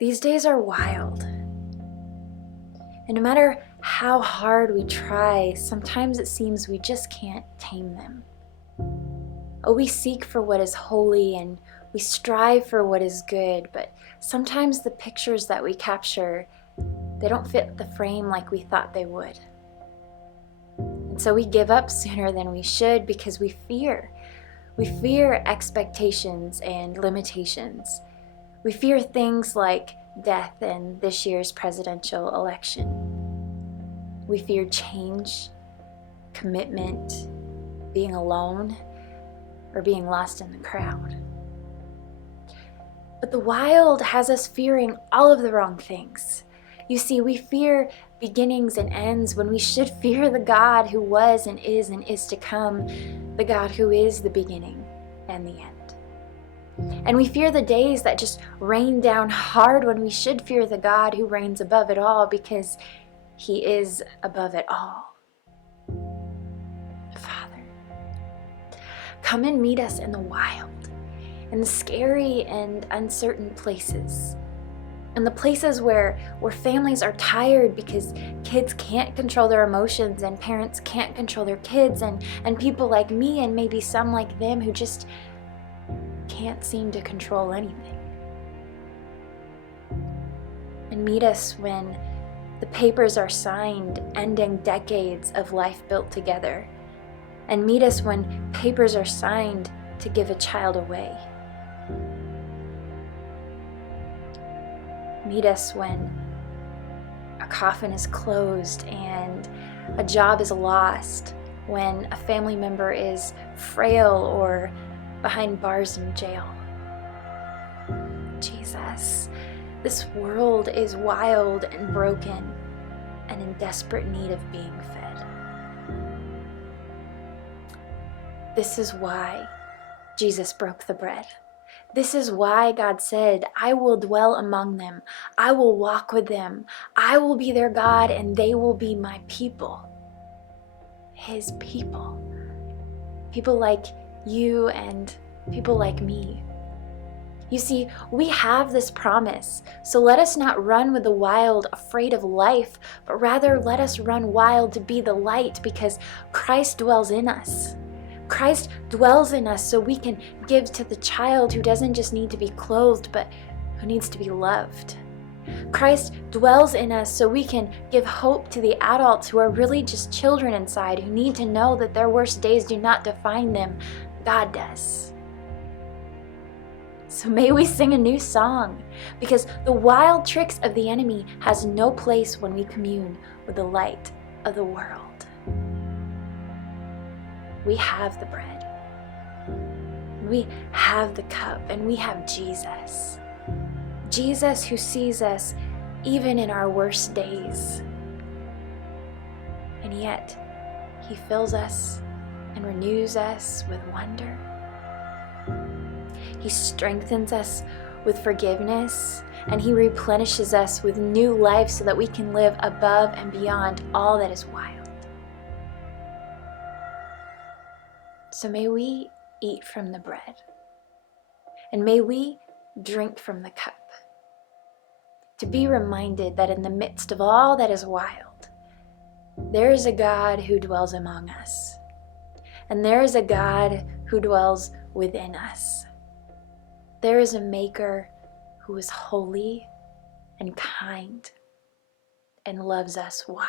These days are wild. And no matter how hard we try, sometimes it seems we just can't tame them. Oh, we seek for what is holy and we strive for what is good, but sometimes the pictures that we capture, they don't fit the frame like we thought they would. And so we give up sooner than we should because we fear. We fear expectations and limitations. We fear things like death and this year's presidential election. We fear change, commitment, being alone, or being lost in the crowd. But the wild has us fearing all of the wrong things. You see, we fear beginnings and ends when we should fear the God who was and is to come, the God who is the beginning and the end. And we fear the days that just rain down hard when we should fear the God who reigns above it all because He is above it all. Father, come and meet us in the wild, in the scary and uncertain places, in the places where families are tired because kids can't control their emotions and parents can't control their kids, and people like me and maybe some like them who just can't seem to control anything. And meet us when the papers are signed ending decades of life built together. And meet us when papers are signed to give a child away. Meet us when a coffin is closed and a job is lost, when a family member is frail or behind bars in jail. Jesus, this world is wild and broken and in desperate need of being fed. This is why Jesus broke the bread. This is why God said, I will dwell among them. I will walk with them. I will be their God and they will be my people. His people. People like you and people like me. You see, we have this promise, so let us not run with the wild, afraid of life, but rather let us run wild to be the light because Christ dwells in us. Christ dwells in us so we can give to the child who doesn't just need to be clothed, but who needs to be loved. Christ dwells in us so we can give hope to the adults who are really just children inside, who need to know that their worst days do not define them. God does. So may we sing a new song, because the wild tricks of the enemy has no place when we commune with the light of the world. We have the bread, we have the cup, and we have Jesus. Jesus who sees us even in our worst days. And yet, He fills us and renews us with wonder. He strengthens us with forgiveness, and He replenishes us with new life so that we can live above and beyond all that is wild. So may we eat from the bread, and may we drink from the cup, to be reminded that in the midst of all that is wild, there is a God who dwells among us, and there is a God who dwells within us. There is a Maker who is holy and kind and loves us wild.